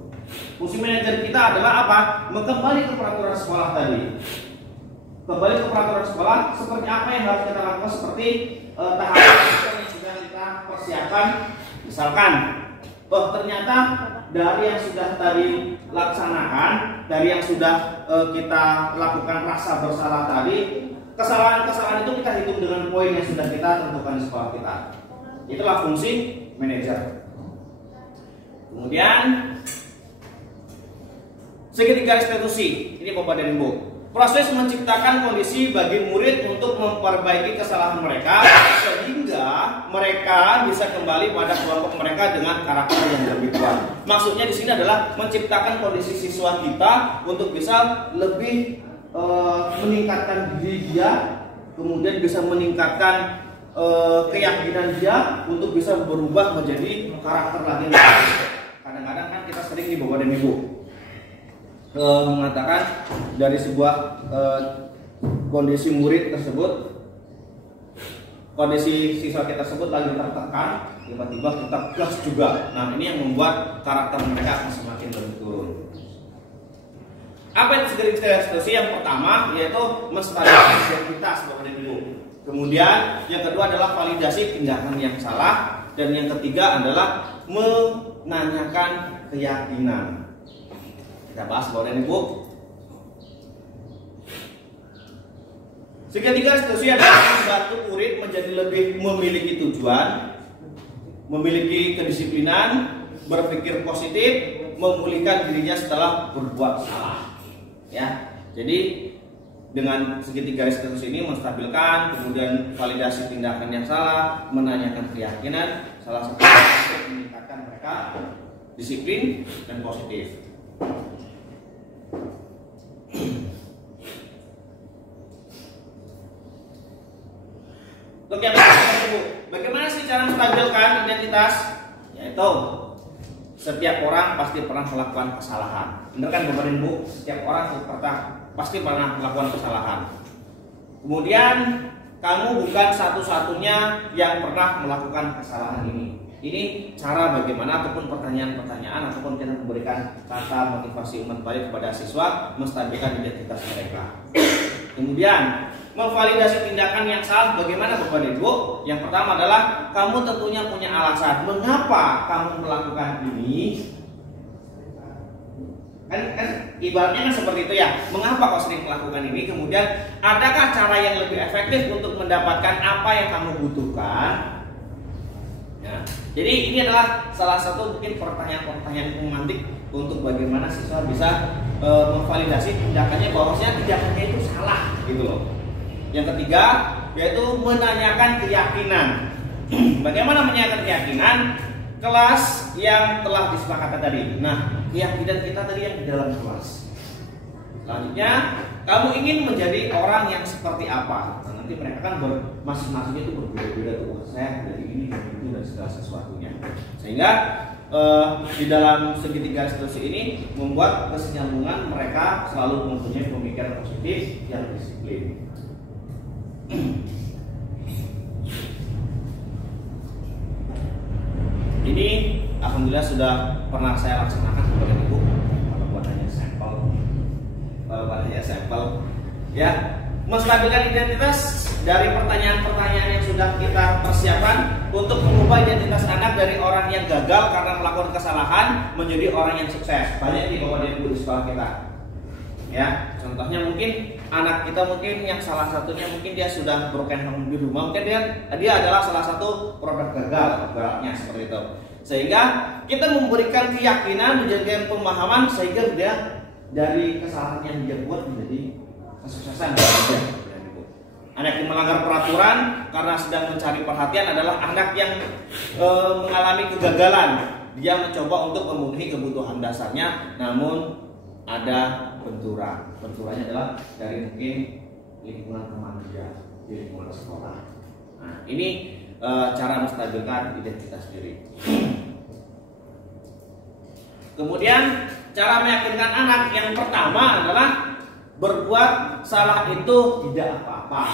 Fungsi manajer kita adalah apa? Kembali ke peraturan sekolah tadi. Kembali ke peraturan sekolah, seperti apa yang harus kita lakukan, seperti tahapan yang sudah kita persiapkan. Misalkan, oh ternyata dari yang sudah tadi laksanakan, dari yang sudah kita lakukan rasa bersalah tadi, kesalahan-kesalahan itu kita hitung dengan poin yang sudah kita tentukan di sekolah kita. Itulah fungsi manajer. Kemudian segitiga restitusi, ini Bapak dan Ibu. Proses menciptakan kondisi bagi murid untuk memperbaiki kesalahan mereka sehingga mereka bisa kembali pada kelompok mereka dengan karakter yang lebih kuat. Maksudnya di sini adalah menciptakan kondisi siswa kita untuk bisa lebih meningkatkan diri dia, kemudian bisa meningkatkan keyakinan dia untuk bisa berubah menjadi karakter lagi. Kadang-kadang kan kita sering nih Bapak dan Ibu mengatakan dari sebuah kondisi murid tersebut, kondisi siswa kita tersebut lagi tertekan, tiba-tiba kita gas juga. Nah, ini yang membuat karakter mereka akan semakin lebih turun. Apa yang segitiga restitusi? Yang pertama yaitu menstabilkan identitas Bapak dan Ibu. Kemudian yang kedua adalah validasi tindakan yang salah, dan yang ketiga adalah menanyakan keyakinan. Kita bahas Bapak dan Ibu. Segitiga restitusi adalah membantu murid menjadi lebih memiliki tujuan, memiliki kedisiplinan, berpikir positif, memulihkan dirinya setelah berbuat salah. Ya, jadi dengan segitiga restitusi ini menstabilkan, kemudian validasi tindakan yang salah, menanyakan keyakinan, salah satu untuk meningkatkan mereka disiplin dan positif. Untuk yang kedua, bagaimana sih cara menstabilkan identitas? Yaitu setiap orang pasti pernah melakukan kesalahan. Benar kan Bapak dan Ibu? Setiap orang pasti pernah melakukan kesalahan. Kemudian kamu bukan satu-satunya yang pernah melakukan kesalahan ini. Ini cara bagaimana ataupun pertanyaan-pertanyaan ataupun kita memberikan kata motivasi umpan balik kepada siswa menstabilkan identitas mereka. Kemudian memvalidasi tindakan yang salah bagaimana Bapak dan Ibu? Yang pertama adalah kamu tentunya punya alasan mengapa kamu melakukan ini. Kan ibaratnya kan seperti itu ya. Mengapa kau sering melakukan ini? Kemudian adakah cara yang lebih efektif untuk mendapatkan apa yang kamu butuhkan? Ya, jadi ini adalah salah satu mungkin pertanyaan-pertanyaan pemantik untuk bagaimana siswa bisa memvalidasi tindakannya, bahwasanya tindakannya itu salah gitu loh. Yang ketiga yaitu menanyakan keyakinan. Bagaimana menanyakan keyakinan? Kelas yang telah disepakati tadi. Nah, keyakinan kita tadi yang di dalam kelas. Selanjutnya, kamu ingin menjadi orang yang seperti apa? Nah, nanti mereka kan masing-masingnya itu berbeda-beda tuh. Saya dari ini dan itu dan segala sesuatunya. Sehingga di dalam segitiga restitusi ini membuat kesinambungan mereka selalu mempunyai pemikiran positif yang disiplin. Ini alhamdulillah sudah pernah saya laksanakan kepada Ibu. Kalau buat hanya sampel, ya, menstabilkan identitas dari pertanyaan-pertanyaan yang sudah kita persiapkan untuk mengubah identitas anak dari orang yang gagal karena melakukan kesalahan menjadi orang yang sukses. Banyak di Bapak dan Ibu di sekolah kita. Ya, contohnya mungkin anak kita mungkin yang salah satunya mungkin dia sudah broken home di rumah, mungkin dia adalah salah satu produk gagal, ibaratnya seperti itu. Sehingga kita memberikan keyakinan, menjadikan pemahaman sehingga dia dari kesalahan yang dia buat menjadi kesuksesan. Anak yang melanggar peraturan karena sedang mencari perhatian adalah anak yang mengalami kegagalan. Dia mencoba untuk memenuhi kebutuhan dasarnya, namun ada benturan. Benturannya adalah dari mungkin lingkungan teman dia, di lingkungan sekolah. Nah, ini cara menstabilkan identitas diri. Kemudian cara meyakinkan anak yang pertama adalah berbuat salah itu tidak apa-apa.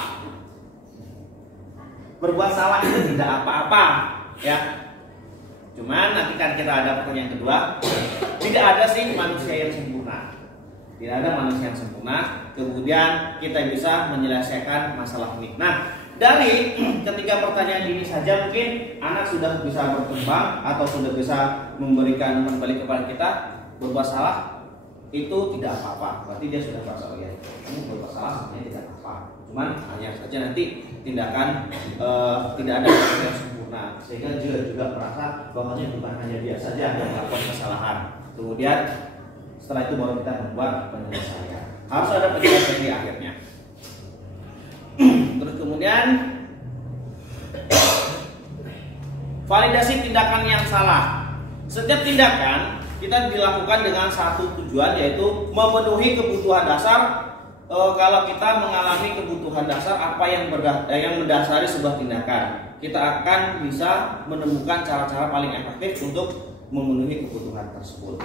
Berbuat salah itu tidak apa-apa, ya. Cuman nanti kan kita ada pertanyaan kedua. Tidak ada sih manusia yang sempurna. Tidak ada manusia yang sempurna. Kemudian kita bisa menyelesaikan masalah ini. Nah, dari ketiga pertanyaan ini saja mungkin anak sudah bisa berkembang atau sudah bisa memberikan umpan balik kepada kita. Berbuat salah itu tidak apa-apa. Berarti dia sudah merasa, oh ya, kamu berbuat salah sebenarnya tidak apa-apa. Cuman hanya saja nanti tindakan tidak ada yang sempurna, sehingga juga merasa bahwanya bukan hanya dia saja yang melakukan kesalahan. Kemudian setelah itu baru kita membuat penyelesaian. Harus ada penyelesaian di akhirnya. Terus kemudian validasi tindakan yang salah. Setiap tindakan kita dilakukan dengan satu tujuan, yaitu memenuhi kebutuhan dasar. Kalau kita mengalami kebutuhan dasar apa yang mendasari sebuah tindakan, kita akan bisa menemukan cara-cara paling efektif untuk memenuhi kebutuhan tersebut.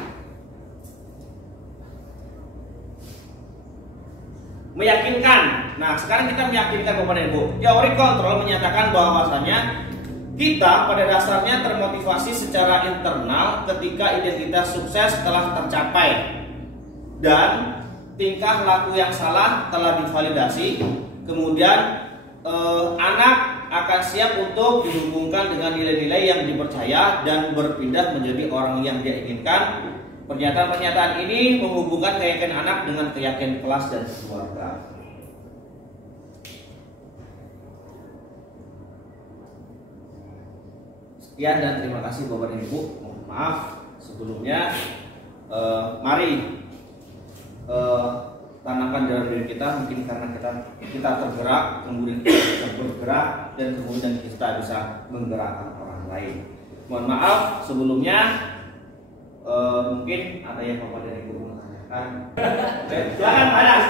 Meyakinkan. Nah, sekarang kita meyakinkan kepada Ibu. Teori kontrol menyatakan bahwasanya kita pada dasarnya termotivasi secara internal ketika identitas sukses telah tercapai dan tingkah laku yang salah telah divalidasi. Kemudian anak akan siap untuk dihubungkan dengan nilai-nilai yang dipercaya dan berpindah menjadi orang yang dia inginkan. Pernyataan-pernyataan ini menghubungkan keyakinan anak dengan keyakinan kelas dan keluarga. Sekian dan terima kasih Bapak dan Ibu. Mohon maaf sebelumnya. Mari tanamkan dalam diri kita, mungkin karena kita tergerak, kemudian kita bergerak, dan kemudian kita bisa menggerakkan orang lain. Mohon maaf sebelumnya. Mungkin ada yang Bapak dan Ibu mau tanyakan. Silakan Anas.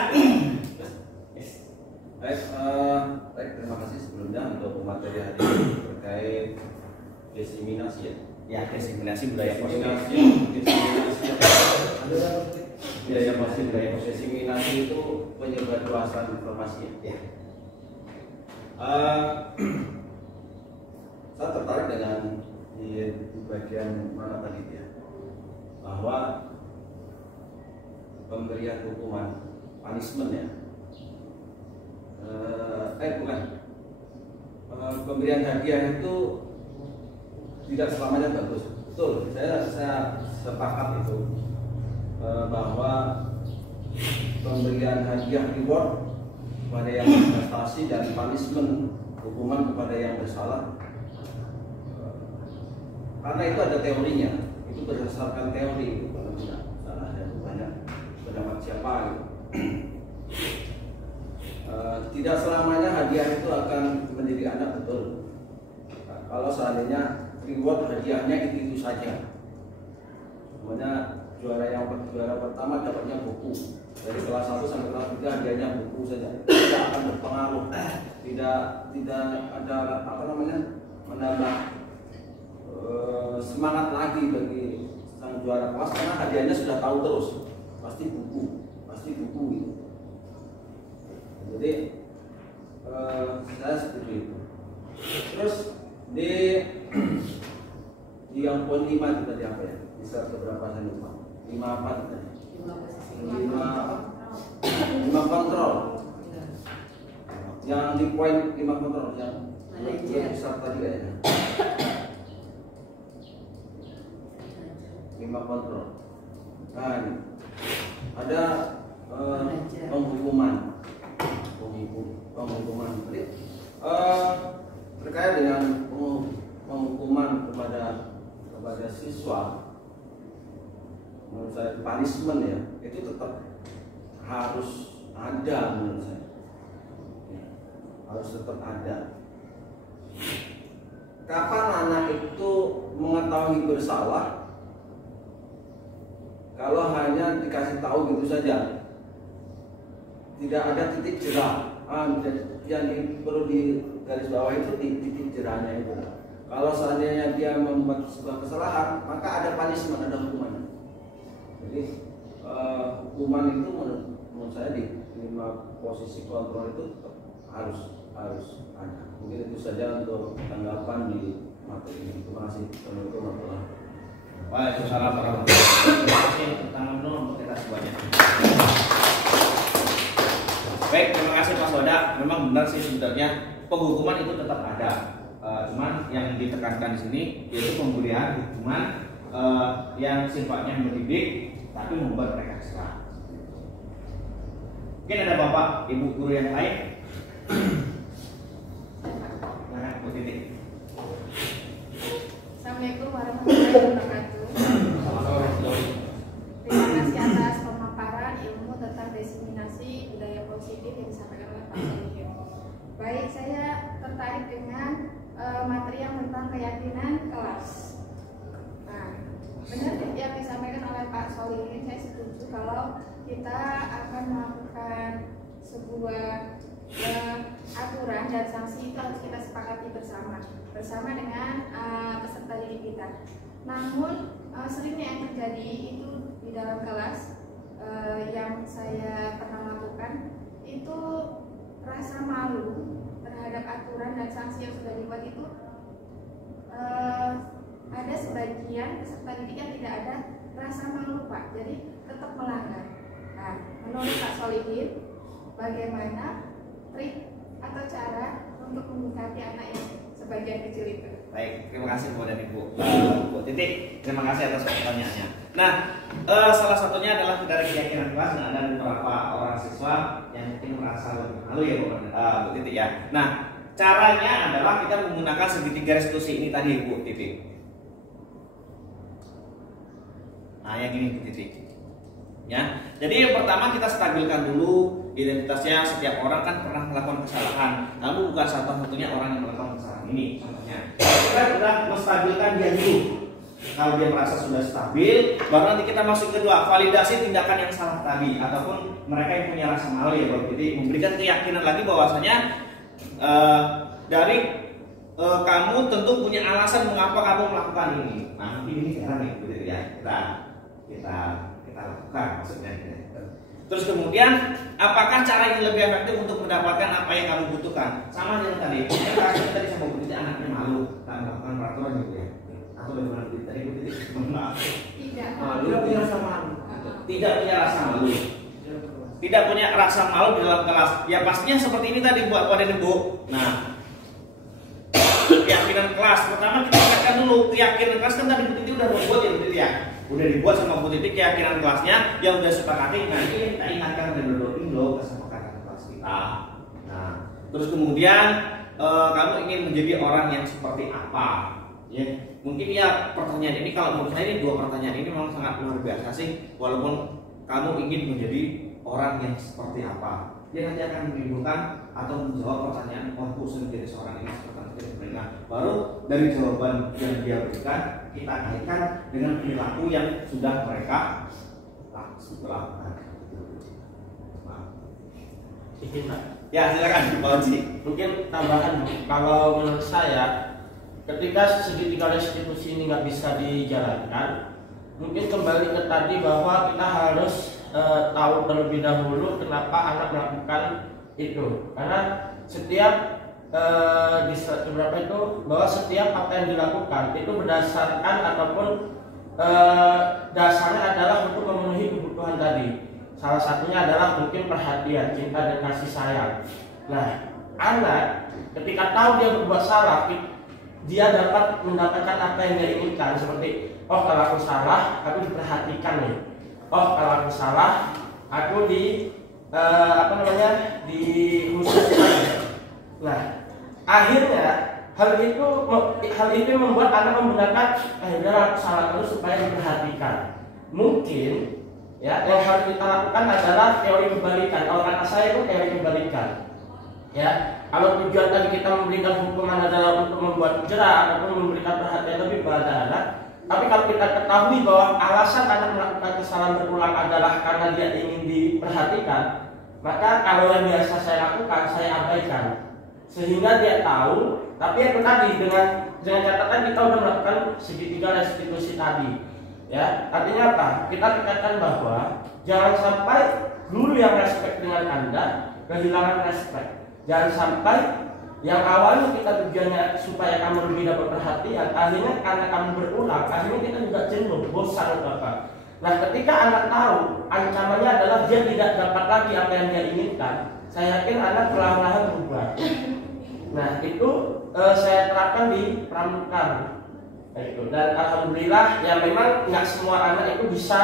Baik, terima kasih sebelumnya untuk materi hari ini terkait diseminasi ya. Ya, diseminasi budaya positif. Budaya positif, budaya positif. Diseminasi itu penyebarluasan informasi ya. Saya tertarik dengan di bagian mana tadi ya, bahwa pemberian hukuman, punishment ya, pemberian hadiah itu tidak selamanya bagus. Betul, saya sepakat itu, bahwa pemberian hadiah reward kepada yang berprestasi dan punishment hukuman kepada yang bersalah, karena itu ada teorinya. Itu berdasarkan teori, kalau tidak salah ada banyak pendapat siapa gitu. Tidak selamanya hadiah itu akan menjadi anak, betul. Nah, kalau seandainya reward hadiahnya itu saja, semuanya juara pertama dapatnya buku, dari kelas 1 sampai kelas 3 hadiahnya buku saja, tidak akan berpengaruh, tidak ada menambah semangat lagi bagi sang juara kelas, karena hadiahnya sudah tahu terus pasti buku gitu. Jadi saya setuju itu. Terus di yang poin 5 itu tadi apa ya? Bisa berapa saya lupa. 5 apa tadi? 5 kontrol. Yang di poin 5 kontrol yang besar tadi kayaknya. 5 kontrol. Nah, ini ada penghukuman. Jadi, terkait dengan penghukuman kepada siswa, menurut saya punishment ya, itu tetap harus ada menurut saya. Harus tetap ada. Kapan anak itu mengetahui bersalah? Kalau hanya dikasih tahu gitu saja, tidak ada titik jerah. Yang perlu di garis bawah itu titik jerahnya itu. Kalau seandainya dia membuat sebuah kesalahan, maka ada punishment, ada hukuman. Jadi hukuman itu menurut menurut saya di 5 posisi kontrol itu tetap harus ada. Mungkin itu saja untuk tanggapan di materi ini. Terima kasih. Assalamualaikum warahmatullahi wabarakatuh. Waalaikumsalam warahmatullahi wabarakatuh. Terima kasih untuk tangan dulu untuk kita semuanya. Baik, terima kasih Mas Soda. Memang benar sih sebenarnya penghukuman itu tetap ada. Cuman yang ditekankan di sini yaitu pemberian hukuman yang sifatnya mendidik tapi membuat mereka kesal. Mungkin ada Bapak, Ibu guru yang lain. Nah, Bu Titik. Assalamualaikum warahmatullahi wabarakatuh. Terima kasih atas pemaparan ilmu tentang diseminasi budaya positif yang disampaikan oleh Pak Solihin. Baik, saya tertarik dengan materi yang tentang keyakinan kelas. Nah, benar yang disampaikan oleh Pak Solihin, saya setuju kalau kita akan melakukan sebuah aturan dan sanksi itu harus kita sepakati bersama dengan peserta didik kita. Namun seringnya yang terjadi itu di dalam kelas yang saya pernah lakukan itu rasa malu terhadap aturan dan sanksi yang sudah dibuat itu ada sebagian peserta didik yang tidak ada rasa malu Pak, jadi tetap melanggar. Nah, menurut Pak Solihin, bagaimana trik atau cara untuk mendekati anak yang sebagian kecil itu? Baik, terima kasih kepada Ibu Titik. Terima kasih atas pertanyaannya. Nah, salah satunya adalah dari keyakinan kelas dan ada beberapa orang siswa yang mungkin merasa lebih malu ya Bu Titik ya. Nah, caranya adalah kita menggunakan segitiga restitusi ini tadi Bu Titik. Nah, yang ini Bu Titik. Ya, jadi yang pertama kita stabilkan dulu identitasnya. Setiap orang kan pernah melakukan kesalahan, namun bukan satu-satunya orang yang melakukan kesalahan ini. Contohnya, kita sudah menstabilkan dia dulu. Kalau dia merasa sudah stabil, baru nanti kita masuk kedua, validasi tindakan yang salah tadi, ataupun mereka yang punya rasa malu ya, jadi memberikan keyakinan lagi bahwasanya dari kamu tentu punya alasan mengapa kamu melakukan ini. Nah, mungkin ini cara nih, gitu ya. Kita lakukan maksudnya. Terus kemudian apakah cara yang lebih efektif untuk mendapatkan apa yang kamu butuhkan? Sama dengan tadi, kita tadi sama Bu Titik anaknya malu tak melakukan peraturan gitu ya. Atau bagaimana Bu Titik tadi Bu Titik? Tidak Tidak punya rasa malu. Tidak punya rasa malu. Tidak punya rasa malu di dalam kelas. Ya pastinya seperti ini tadi buat pada Bu. Nah, keyakinan kelas. Pertama kita ingatkan dulu keyakinan kelas kan tadi Bu Titik udah membuat ya Bu Titik ya. Udah dibuat sama Bu Titik keyakinan kelasnya yang udah sepakati. Nah, ini kita ingatkan dan dodokin loh kesepakatan kelas kita. Nah, terus kemudian kamu ingin menjadi orang yang seperti apa? Ya, mungkin ya pertanyaan ini kalau menurut saya ini dua pertanyaan ini memang sangat luar biasa sih. Walaupun kamu ingin menjadi orang yang seperti apa, dia nanti akan menimbulkan atau menjawab pertanyaan, oh aku menjadi seorang ini seperti apa. Nah, baru dari jawaban yang dia berikan kita kaitkan dengan perilaku yang sudah mereka lakukan. Izin Pak. Ya silakan Pak Oji. Mungkin tambahan, kalau menurut saya ketika segitiga restitusi ini nggak bisa dijalankan, mungkin kembali ke tadi bahwa kita harus tahu terlebih dahulu kenapa anak melakukan itu. Karena setiap di beberapa itu bahwa setiap apa yang dilakukan itu berdasarkan ataupun dasarnya adalah untuk memenuhi kebutuhan tadi. Salah satunya adalah mungkin perhatian, cinta dan kasih sayang. Nah, anak ketika tahu dia berbuat salah, dia dapat mendapatkan apa yang dia inginkan. Seperti, oh kalau aku salah, aku diperhatikan nih. Oh kalau aku salah, aku dikhususkan. Nah, akhirnya hal itu membuat anak membenarkan akhirnya aku salah terus supaya diperhatikan. Mungkin ya yang harus kita lakukan adalah teori kebalikan. Kalau kata saya itu teori kebalikan. Ya, kalau tujuan tadi kita memberikan hukuman adalah untuk membuat jerah ataupun memberikan perhatian lebih pada anak, tapi kalau kita ketahui bahwa alasan anak melakukan kesalahan berulang adalah karena dia ingin diperhatikan, maka kalau yang biasa saya lakukan saya abaikan, sehingga dia tahu. Tapi itu tadi dengan catatan kita sudah melakukan segitiga restitusi tadi. Ya, artinya apa? Kita tekankan bahwa jangan sampai guru yang respect dengan Anda kehilangan respect. Jangan sampai yang awalnya kita tujuannya supaya kamu lebih dapat perhatian, akhirnya karena kamu berulang, akhirnya kita juga jenuh, bosan atau apa. Nah, ketika anak tahu ancamannya adalah dia tidak dapat lagi apa yang dia inginkan, saya yakin anak perlahan-lahan berubah. Nah, itu saya terapkan di pramuka. Dan alhamdulillah ya memang nggak semua anak itu bisa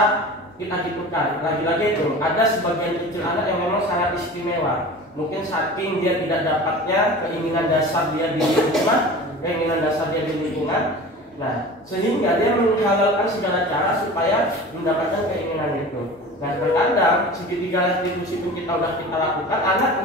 kita gitukan. Lagi-lagi itu ada sebagian kecil anak yang memang sangat istimewa. Mungkin saking dia tidak dapatnya keinginan dasar dia di rumah, keinginan dasar dia di lingkungan. Nah, sehingga dia menghalalkan segala cara supaya mendapatkan keinginan itu. Dan terkadang segitiga restitusi pun kita lakukan, anak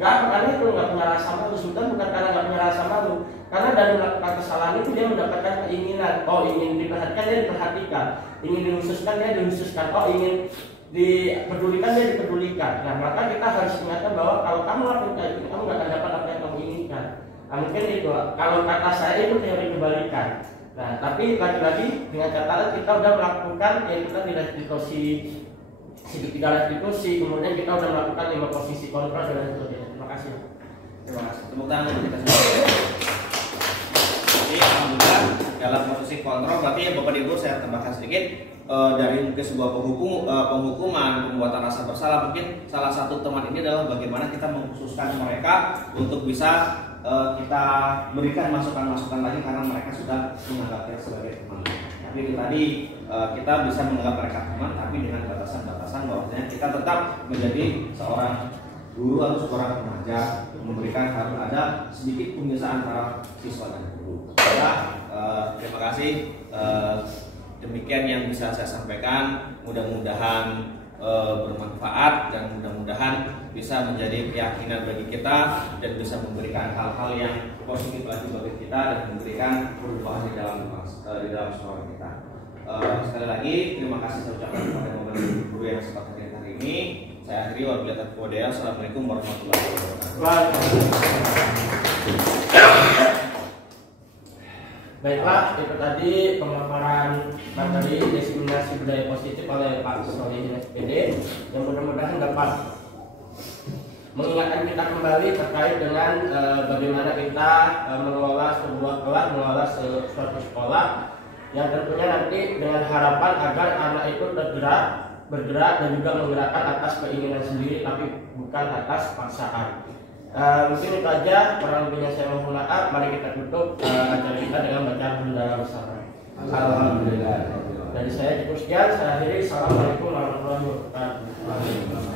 karena itu nggak punya rasa malu. Sebetulnya bukan karena nggak punya rasa malu, karena dari melakukan kesalahan itu dia mendapatkan keinginan. Oh, ingin diperhatikan, dia diperhatikan. Ingin dihususkan, dia dihususkan. Oh, ingin dipedulikan, dia dipedulikan. Nah, maka kita harus ingatkan bahwa kalau kamu lakukan kayak gitu, kamu nggak akan dapat apa yang kamu inginkan. Nah, mungkin itu. Kalau kata saya itu teori kebalikan. Nah, tapi lagi-lagi dengan catatan kita udah melakukan yang kita tidak restitusi segitiga restitusi, kemudian kita udah melakukan 5 posisi kontrol dan seterusnya. Terima kasih. Terima kasih. Tepuk tangan untuk kita semua. Jadi alhamdulillah dalam posisi kontrol berarti ya Bapak Ibu saya tambahkan sedikit dari mungkin sebuah penghukuman pembuatan rasa bersalah, mungkin salah satu teman ini adalah bagaimana kita mengkhususkan mereka untuk bisa kita berikan masukan-masukan lagi karena mereka sudah menganggapnya sebagai teman. Tapi itu tadi kita bisa menganggap mereka teman, tapi dengan batasan-batasan bahwasanya kita tetap menjadi seorang guru atau seorang pengajar, memberikan harus ada sedikit pembiasaan antara siswa dan guru. Terima kasih. Demikian yang bisa saya sampaikan. Mudah-mudahan bermanfaat dan mudah-mudahan bisa menjadi keyakinan bagi kita dan bisa memberikan hal-hal yang positif lagi bagi kita dan memberikan perubahan di dalam sekolah kita. Sekali lagi terima kasih saya ucapkan kepada Bapak Guru yang sempat hadir hari ini. Saya akhiri wabillahi taufiq wal hidayah. Assalamualaikum warahmatullahi wabarakatuh. Baiklah, itu tadi pemaparan materi diseminasi budaya positif oleh Pak Solihin SPD yang mudah-mudahan dapat mengingatkan kita kembali terkait dengan bagaimana kita mengelola sebuah kelas, mengelola suatu sekolah yang tentunya nanti dengan harapan agar anak itu bergerak dan juga menggerakkan atas keinginan sendiri tapi bukan atas paksaan. Mungkin itu aja, kurang lebihnya saya mohon maaf. Mari kita tutup acara kita dengan baca alhamdulillah bersama. Alhamdulillah. Dari saya cukup sekian, saya akhiri. Assalamualaikum warahmatullahi wabarakatuh.